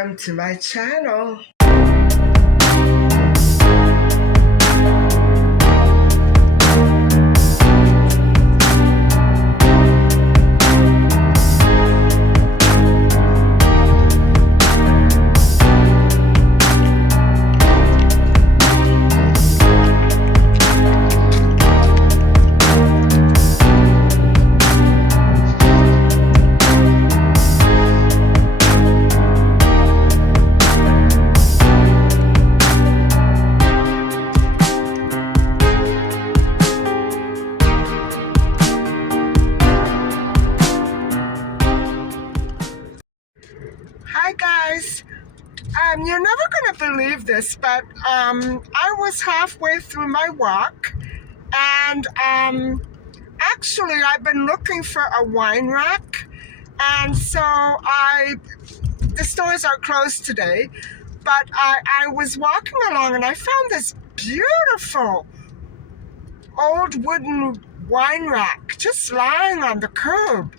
welcome to my channel. Hi guys, you're never going to believe this, but I was halfway through my walk, and actually I've been looking for a wine rack, and so the stores are closed today, but I was walking along and I found this beautiful old wooden wine rack just lying on the curb,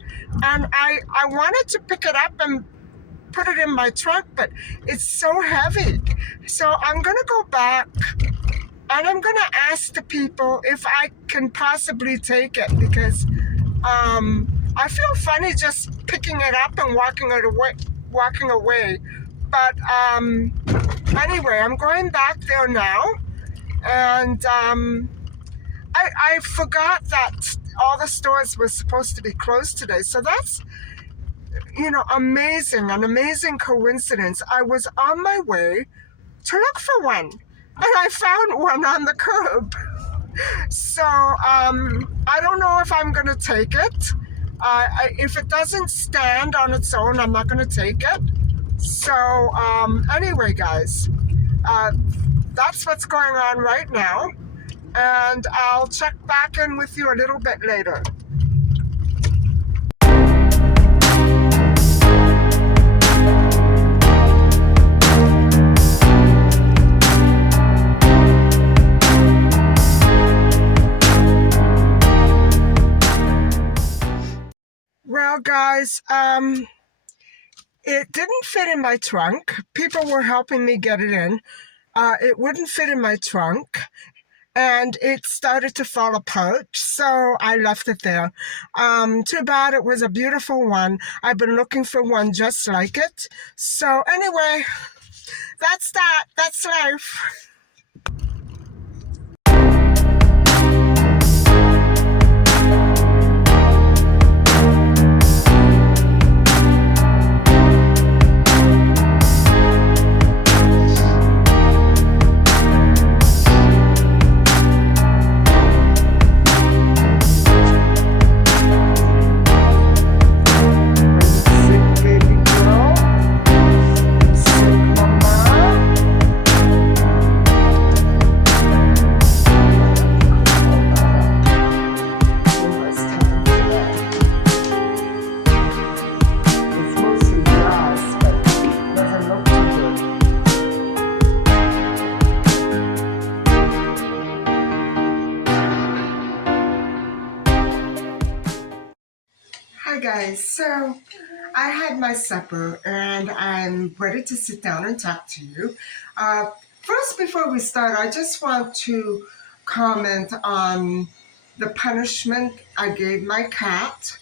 and I wanted to pick it up and put it in my trunk, but it's so heavy. So I'm gonna go back and I'm gonna ask the people if I can possibly take it, because I feel funny just picking it up and walking away. But anyway, I'm going back there now, and I forgot that all the stores were supposed to be closed today. So that's an amazing coincidence. I was on my way to look for one, and I found one on the curb. So I don't know if I'm going to take it. If it doesn't stand on its own, I'm not going to take it. So anyway, guys, that's what's going on right now, and I'll check back in with you a little bit later. Well, guys, it didn't fit in my trunk. People were helping me get it in. It wouldn't fit in my trunk, and it started to fall apart, so I left it there. Too bad. It was a beautiful one. I've been looking for one just like it. So anyway, that's that. That's life. Hi guys, so I had my supper and I'm ready to sit down and talk to you. First, before we start, I just want to comment on the punishment I gave my cat,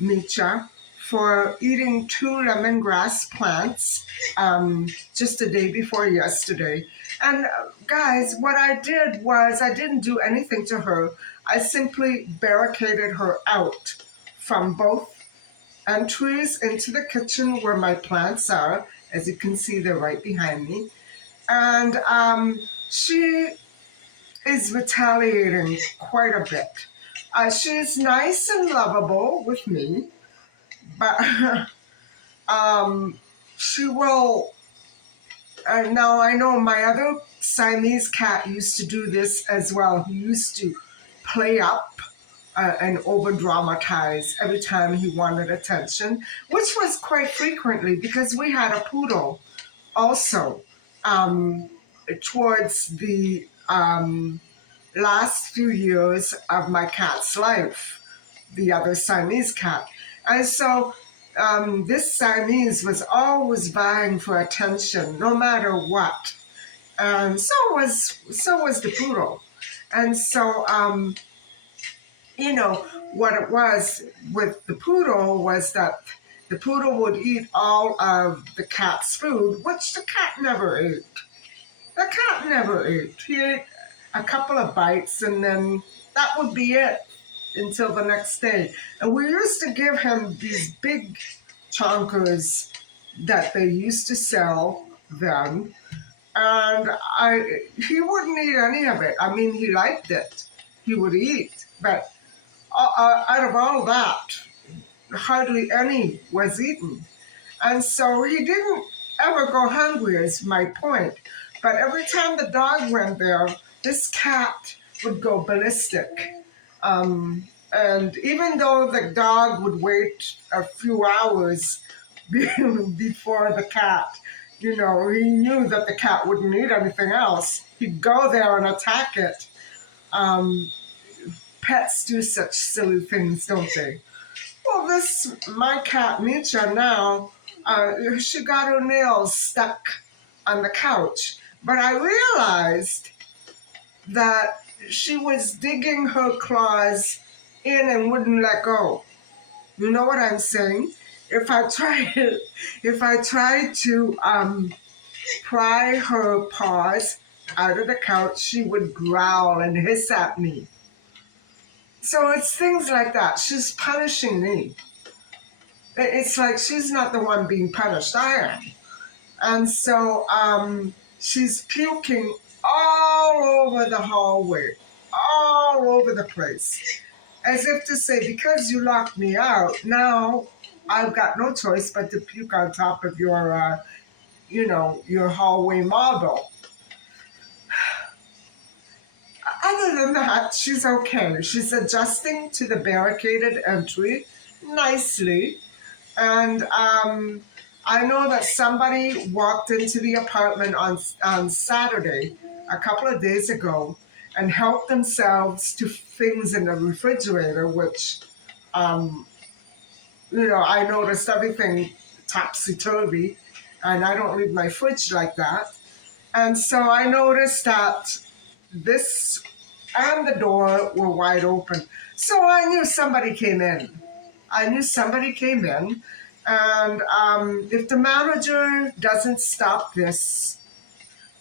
Meecha, for eating 2 lemongrass plants just the day before yesterday. And guys, what I did was I didn't do anything to her. I simply barricaded her out from both entries into the kitchen where my plants are. As you can see, they're right behind me. And she is retaliating quite a bit. She's nice and lovable with me, but she will... now, I know my other Siamese cat used to do this as well. He used to play up and over-dramatize every time he wanted attention, which was quite frequently because we had a poodle also towards the last few years of my cat's life, the other Siamese cat. And so This Siamese was always vying for attention, no matter what. And so was the poodle. And so, what it was with the poodle was that the poodle would eat all of the cat's food, which the cat never ate. The cat never ate. He ate a couple of bites and then that would be it until the next day. And we used to give him these big chonkers that they used to sell then. And he wouldn't eat any of it. I mean, he liked it. He would eat. But out of all that, hardly any was eaten. And so he didn't ever go hungry, is my point. But every time the dog went there, this cat would go ballistic. And even though the dog would wait a few hours before the cat, he knew that the cat wouldn't eat anything else. He'd go there and attack it. Pets do such silly things, don't they? Well, my cat Meecha now, she got her nails stuck on the couch. But I realized that she was digging her claws in and wouldn't let go. You know what I'm saying? If I tried to pry her paws out of the couch, she would growl and hiss at me. So it's things like that. She's punishing me. It's like she's not the one being punished, I am. And so she's puking all over the hallway, all over the place, as if to say, because you locked me out, now I've got no choice but to puke on top of your hallway marble. Other than that, she's okay. She's adjusting to the barricaded entry nicely. And I know that somebody walked into the apartment on Saturday, a couple of days ago, and helped themselves to things in the refrigerator, which, I noticed everything topsy-turvy, and I don't leave my fridge like that. And so I noticed that this and the door were wide open. So I knew somebody came in. And if the manager doesn't stop this,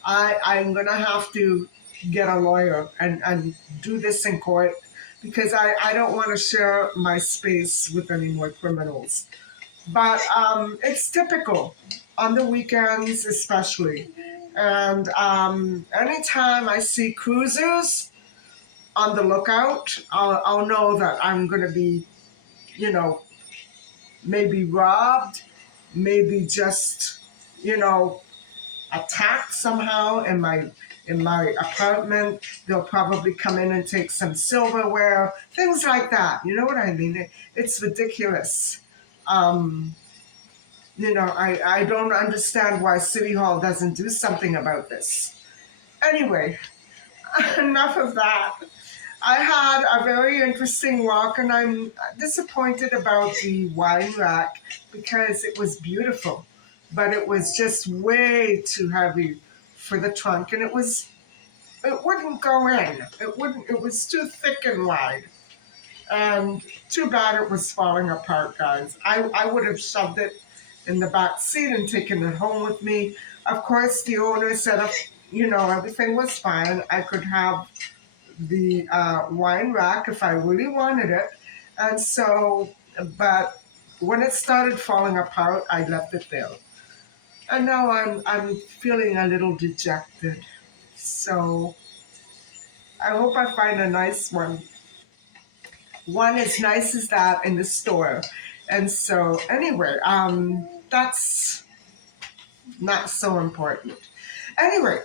I'm going to have to get a lawyer and do this in court, because I don't want to share my space with any more criminals. But it's typical on the weekends especially. And anytime I see cruisers on the lookout, I'll know that I'm going to be, maybe robbed, maybe just, attacked somehow in my apartment. They'll probably come in and take some silverware, things like that. You know what I mean? It's ridiculous. I don't understand why City Hall doesn't do something about this. Anyway, enough of that. I had a very interesting walk, and I'm disappointed about the wine rack because it was beautiful, but it was just way too heavy for the trunk, and it wouldn't go in. It was too thick and wide. And too bad it was falling apart, guys. I would have shoved it in the back seat and taken it home with me. Of course, the owner said, everything was fine. I could have the wine rack if I really wanted it. And so, but when it started falling apart, I left it there. And now I'm feeling a little dejected. So I hope I find a nice one. One as nice as that in the store. And so anyway, that's not so important. Anyway,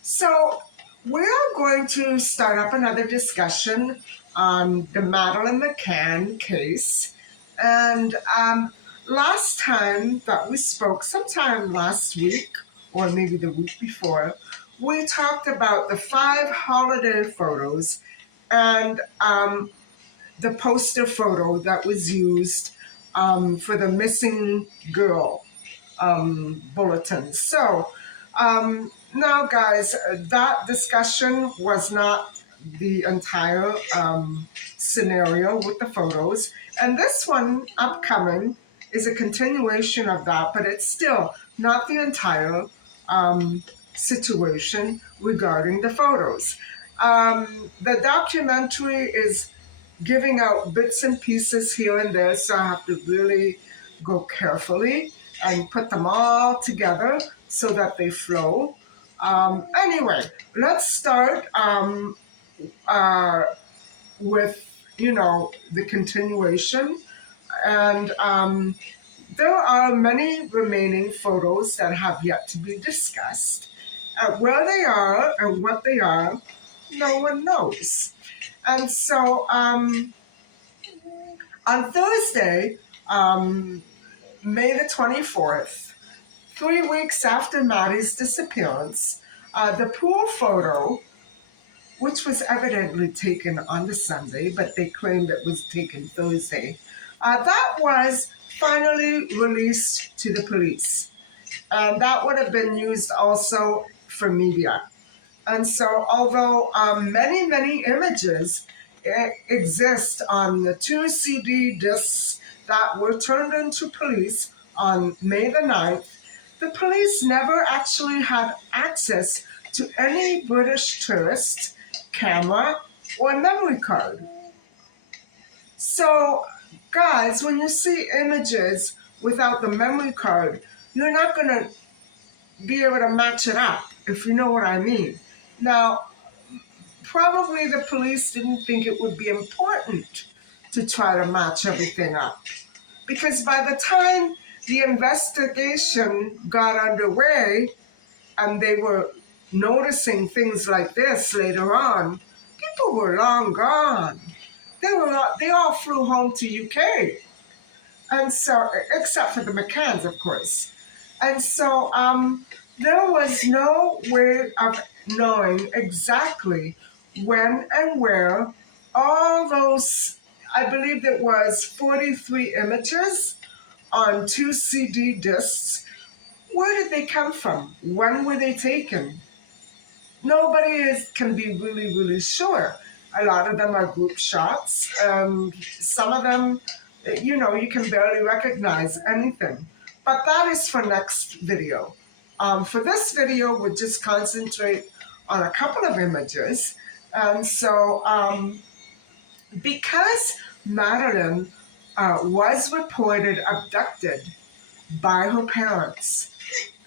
so we're going to start up another discussion on the Madeleine McCann case. And last time that we spoke, sometime last week, or maybe the week before, we talked about the 5 holiday photos and the poster photo that was used for the missing girl bulletin. So now, guys, that discussion was not the entire scenario with the photos. And this one upcoming is a continuation of that, but it's still not the entire situation regarding the photos. The documentary is giving out bits and pieces here and there, so I have to really go carefully and put them all together so that they flow. Anyway, let's start with the continuation, and there are many remaining photos that have yet to be discussed. Where they are and what they are, no one knows. And so on Thursday, May the 24th, 3 weeks after Maddie's disappearance, the pool photo, which was evidently taken on the Sunday, but they claimed it was taken Thursday, that was finally released to the police. And that would have been used also for media. And so, although many, many images exist on the 2 CD discs that were turned into police on May the 9th, the police never actually had access to any British tourist camera or memory card. So, guys, when you see images without the memory card, you're not going to be able to match it up, if you know what I mean. Now, probably the police didn't think it would be important to try to match everything up. Because by the time the investigation got underway and they were noticing things like this later on, people were long gone. They all flew home to UK. And so, except for the McCanns, of course. And so there was no way of knowing exactly when and where all those, I believe it was 43 images on 2 CD discs, where did they come from? When were they taken? Nobody can be really, really sure. A lot of them are group shots. Some of them, you can barely recognize anything. But that is for next video. For this video, we'll just concentrate on a couple of images. And so, because Madeleine was reported abducted by her parents,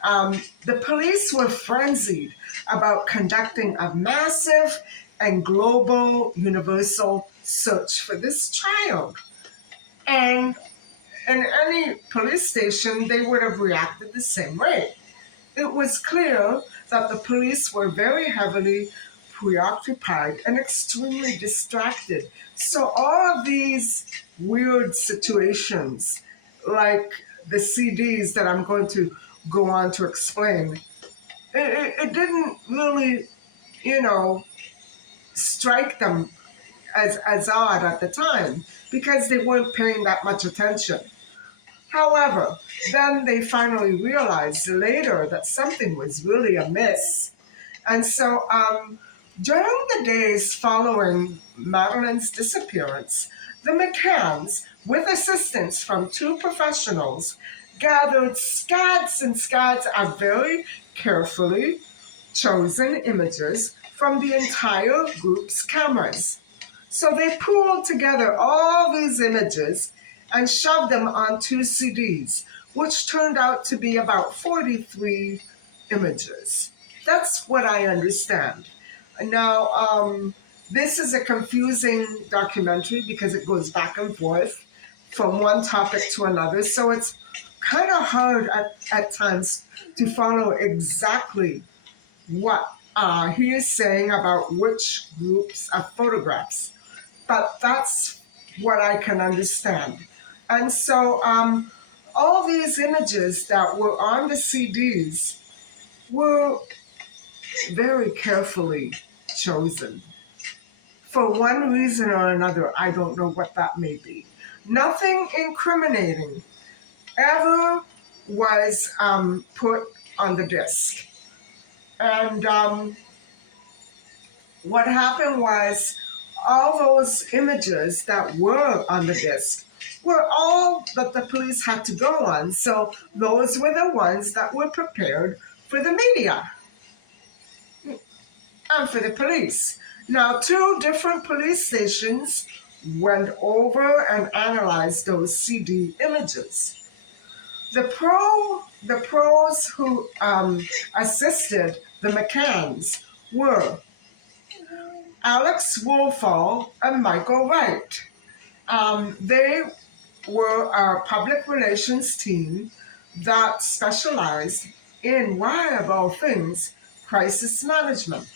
the police were frenzied about conducting a massive and global universal search for this child. And in any police station, they would have reacted the same way. It was clear that the police were very heavily preoccupied and extremely distracted. So all of these weird situations, like the CDs that I'm going to go on to explain, it didn't really, strike them as odd at the time because they weren't paying that much attention. However, then they finally realized later that something was really amiss. And so during the days following Madeleine's disappearance, the McCanns, with assistance from 2 professionals, gathered scads and scads of very carefully chosen images from the entire group's cameras. So they pooled together all these images and shoved them on 2 CDs, which turned out to be about 43 images. That's what I understand. Now, this is a confusing documentary because it goes back and forth from one topic to another, so it's kind of hard at times to follow exactly what he is saying about which groups of photographs. But that's what I can understand. And so all these images that were on the CDs were very carefully chosen. For one reason or another, I don't know what that may be. nothing incriminating ever was put on the disc. And what happened was all those images that were on the disc were all that the police had to go on. So those were the ones that were prepared for the media and for the police. Now, two different police stations went over and analyzed those CD images. The pros who assisted the McCanns were Alex Woolfall and Michael Wright. They were a public relations team that specialized in, why of all things, crisis management.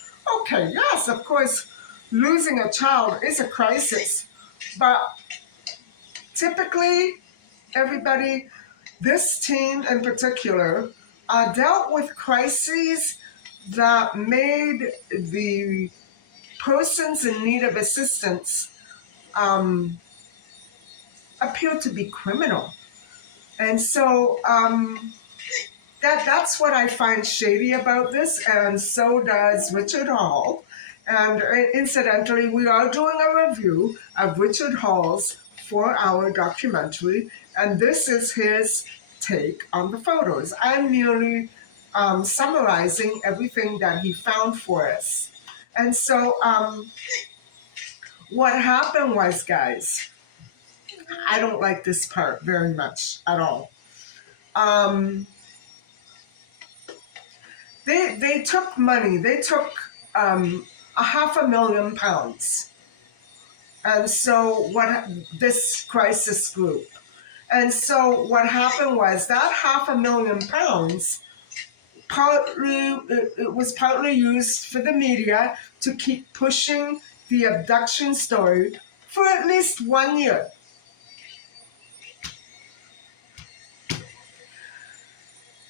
Okay, yes, of course, losing a child is a crisis, but typically, everybody, this team in particular, dealt with crises that made the persons in need of assistance appear to be criminal. And so that's what I find shady about this, and so does Richard Hall. And incidentally, we are doing a review of Richard Hall's 4-hour documentary, and this is his take on the photos. I'm merely summarizing everything that he found for us. And so what happened was, guys, I don't like this part very much at all. They took money. They took £500,000, and so this crisis group. And so what happened was that £500,000 it was partly used for the media to keep pushing the abduction story for at least 1 year.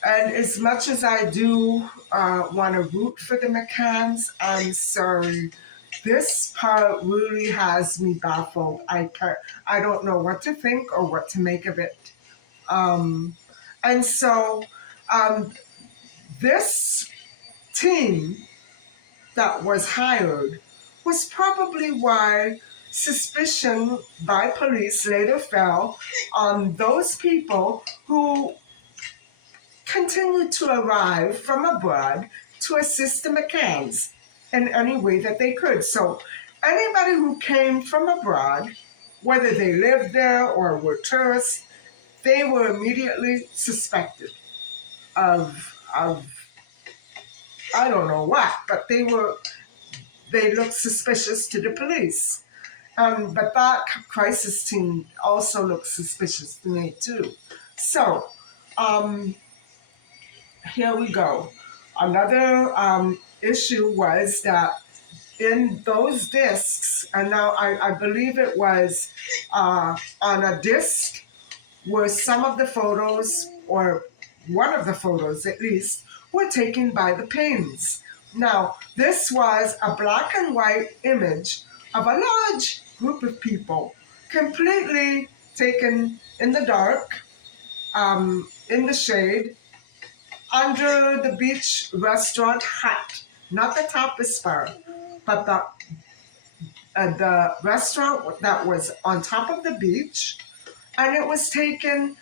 And as much as I do want to root for the McCanns, I'm sorry. This part really has me baffled. I don't know what to think or what to make of it. And so this team that was hired was probably why suspicion by police later fell on those people who continued to arrive from abroad to assist the McCanns in any way that they could. So anybody who came from abroad, whether they lived there or were tourists, they were immediately suspected of I don't know what, but they looked suspicious to the police. But that crisis team also looked suspicious to me too. So here we go. Another issue was that in those discs, and now I believe it was on a disc were some of the photos, or one of the photos at least, were taken by the Paynes. Now, this was a black and white image of a large group of people, completely taken in the dark, in the shade, under the beach restaurant hut, not the Tapas bar, but the restaurant that was on top of the beach, and it was taken.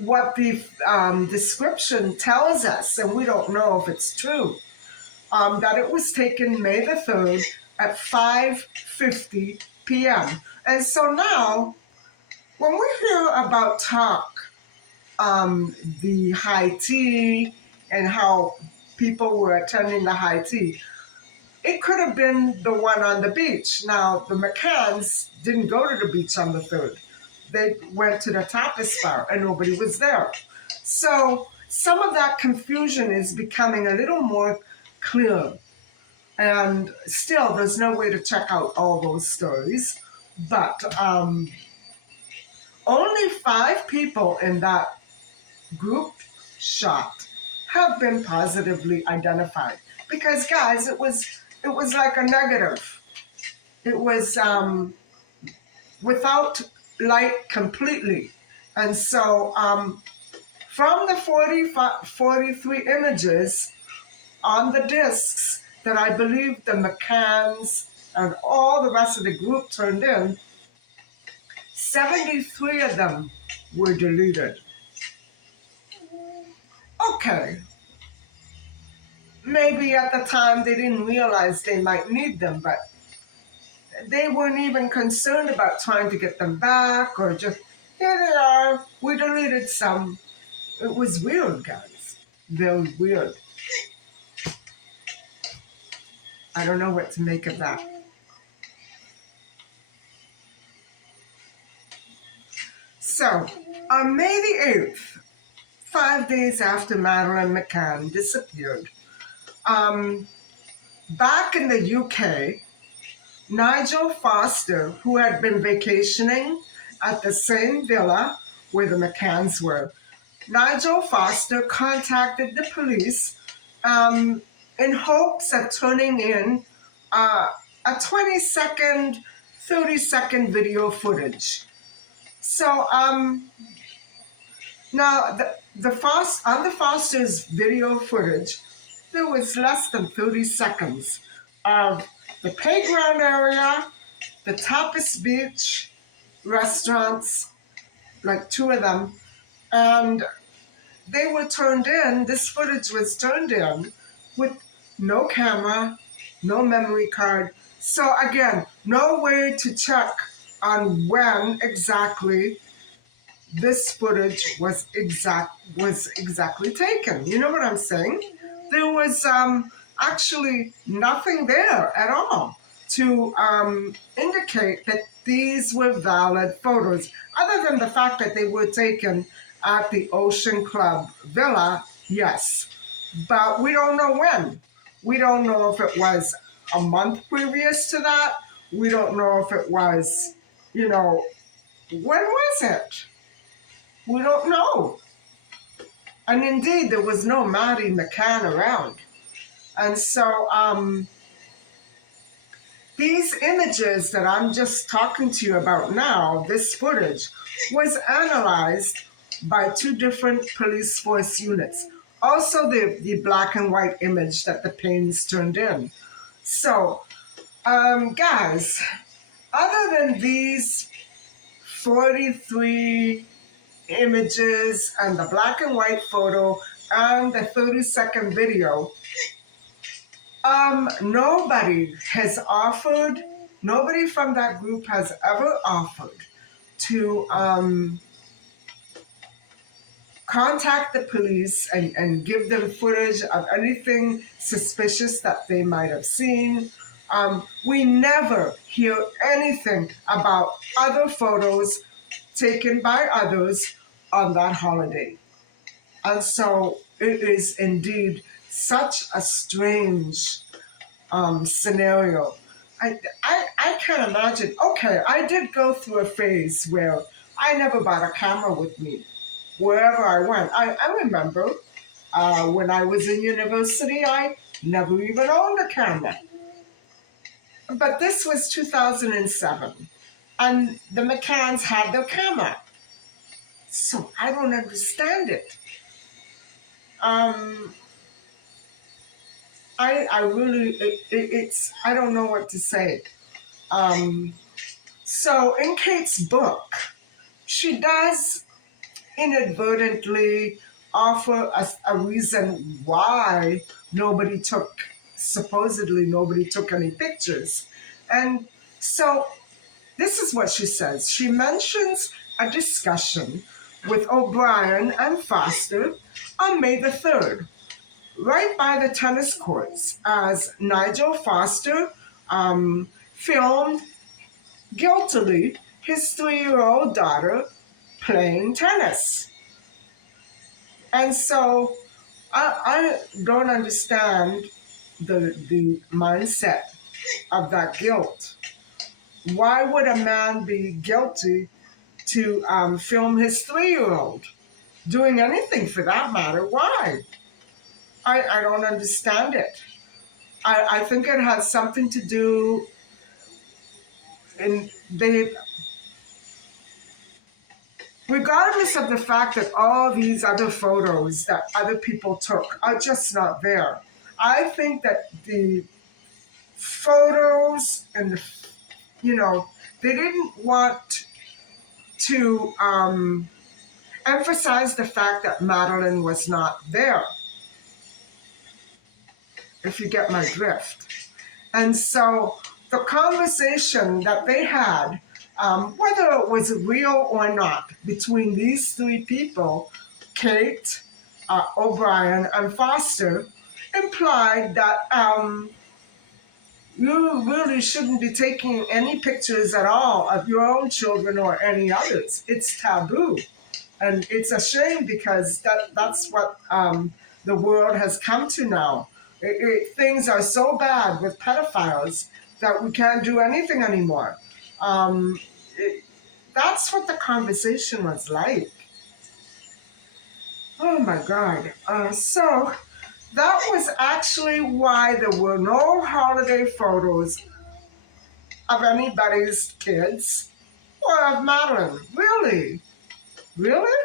What the description tells us, and we don't know if it's true, that it was taken May the 3rd at 5:50 p.m. And so now, when we hear about the high tea and how people were attending the high tea, it could have been the one on the beach. Now, the McCanns didn't go to the beach on the 3rd. They went to the Tapas bar and nobody was there. So some of that confusion is becoming a little more clear. And still, there's no way to check out all those stories. But only 5 people in that group shot have been positively identified. Because, guys, it was like a negative. It was without light completely. And so from the 43 images on the discs that I believe the McCanns and all the rest of the group turned in, 73 of them were deleted. Okay, maybe at the time they didn't realize they might need them, but they weren't even concerned about trying to get them back or just, here they are, we deleted some. It was weird, guys. Very weird. I don't know what to make of that. So, on May the 8th, 5 days after Madeleine McCann disappeared, back in the UK, Nigel Foster, who had been vacationing at the same villa where the McCanns were, Nigel Foster contacted the police in hopes of turning in a 20-second, 30-second video footage. So now on the Foster's video footage, there was less than 30 seconds of the playground area, the Tapas beach restaurants, like 2 of them, and they were turned in, this footage was turned in with no camera, no memory card. So again, no way to check on when exactly this footage was exactly taken. You know what I'm saying? There was actually nothing there at all to indicate that these were valid photos, other than the fact that they were taken at the Ocean Club Villa, yes. But we don't know when. We don't know if it was a month previous to that. We don't know if it was, when was it? We don't know. And indeed, there was no Maddie McCann around. And so these images that I'm just talking to you about now, this footage, was analyzed by 2 different police force units. Also the black and white image that the Paynes turned in. So, guys, other than these 43 images and the black and white photo and the 30-second video, nobody from that group has ever offered to contact the police and give them footage of anything suspicious that they might have seen. We never hear anything about other photos taken by others on that holiday. And so it is indeed such a strange scenario. I can't imagine. Okay, I did go through a phase where I never brought a camera with me wherever I went. I remember when I was in university, I never even owned a camera. But this was 2007, and the McCanns had their camera. So I don't understand it. I really, I don't know what to say. So in Kate's book, she does inadvertently offer us a reason why supposedly nobody took any pictures. And so this is what she says. She mentions a discussion with O'Brien and Foster on May the 3rd, right by the tennis courts, as Nigel Foster filmed guiltily his 3-year-old daughter playing tennis. And so I don't understand the mindset of that guilt. Why would a man be guilty to film his 3-year-old? Doing anything for that matter? Why? I don't understand it. I think it has something to do regardless of the fact that all these other photos that other people took are just not there. I think that the photos and they didn't want to emphasize the fact that Madeleine was not there, if you get my drift. And so the conversation that they had, whether it was real or not, between these three people, Kate, O'Brien, and Foster, implied that you really shouldn't be taking any pictures at all of your own children or any others. It's taboo. And it's a shame because that's what the world has come to now. Things are so bad with pedophiles that we can't do anything anymore. Um, it, that's what the conversation was like. Oh my God. So that was actually why there were no holiday photos of anybody's kids or of Madeleine. Really? Really?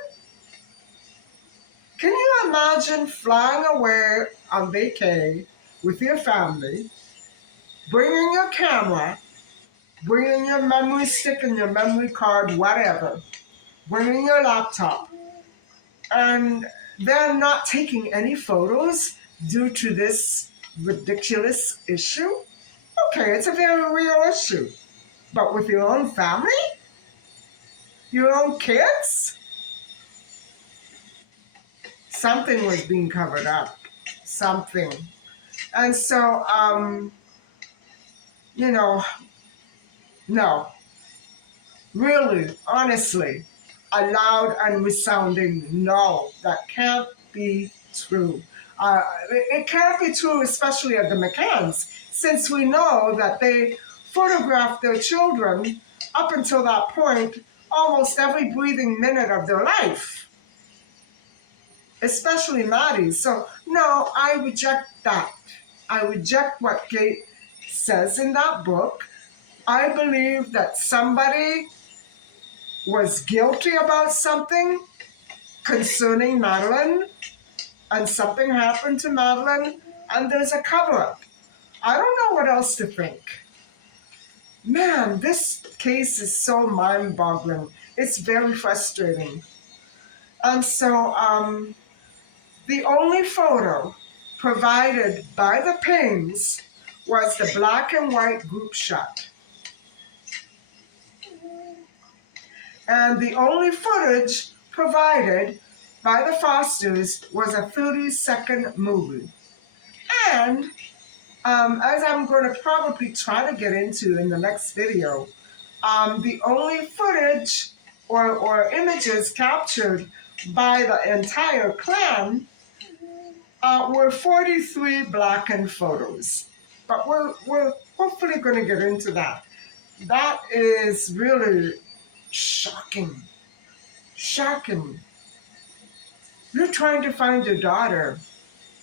Can you imagine flying away on vacay with your family, bringing your camera, bringing your memory stick and your memory card, whatever, bringing your laptop, and then not taking any photos due to this ridiculous issue? Okay, it's a very real issue. But with your own family? Your own kids? Something was being covered up. Something. And so, you know, no, really, honestly, a loud and resounding no. That can't be true. It can't be true, especially of the McCanns, since we know that they photographed their children up until that point almost every breathing minute of their life, especially Maddie. So, no, I reject that. I reject what Kate says in that book. I believe that somebody was guilty about something concerning Madeleine, and something happened to Madeleine, and there's a cover-up. I don't know what else to think. Man, this case is so mind-boggling. It's very frustrating. And so, the only photo provided by the Paynes was the black and white group shot. And the only footage provided by the Fosters was a 30-second movie. And as I'm going to probably try to get into in the next video, the only footage or images captured by the entire clan were 43 blackened photos. But we're hopefully going to get into that. That is really shocking. Shocking. You're trying to find your daughter,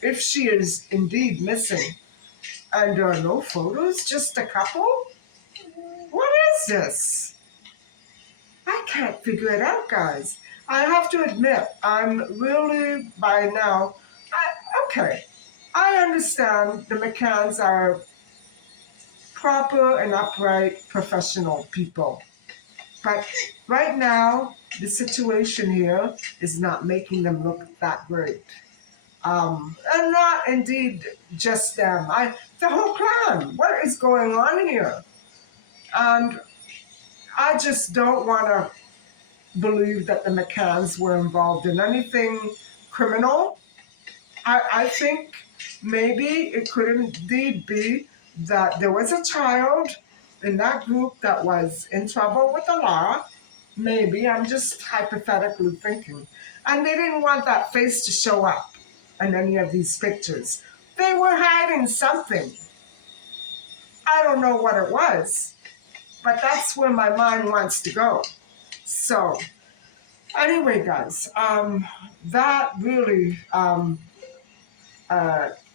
if she is indeed missing, and there are no photos, just a couple? What is this? I can't figure it out, guys. I have to admit, I'm really, by now, okay, I understand the McCanns are proper and upright professional people. But right now, the situation here is not making them look that great. And not indeed just them. The whole clan. What is going on here? And I just don't want to believe that the McCanns were involved in anything criminal. I think maybe it could indeed be that there was a child in that group that was in trouble with the law. Maybe, I'm just hypothetically thinking. And they didn't want that face to show up in any of these pictures. They were hiding something. I don't know what it was, but that's where my mind wants to go. So, anyway, guys, that really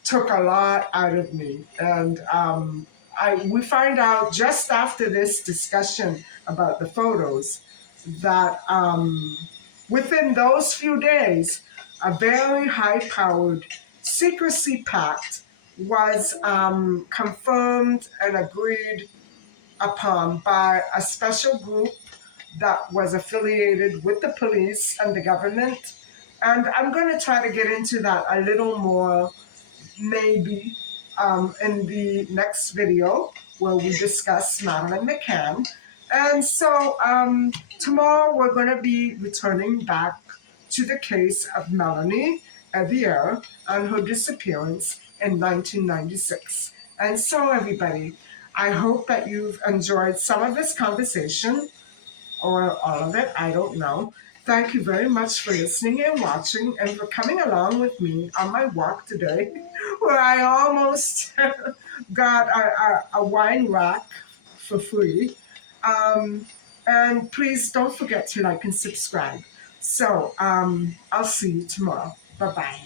took a lot out of me. And we find out just after this discussion about the photos that within those few days, a very high-powered secrecy pact was confirmed and agreed upon by a special group that was affiliated with the police and the government. And I'm going to try to get into that a little more, maybe, in the next video where we discuss Madeleine McCann. And so tomorrow we're going to be returning back to the case of Melanie Evier and her disappearance in 1996. And so, everybody, I hope that you've enjoyed some of this conversation or all of it. I don't know. Thank you very much for listening and watching and for coming along with me on my walk today, where I almost got a wine rack for free. And please don't forget to like and subscribe. So I'll see you tomorrow. Bye bye.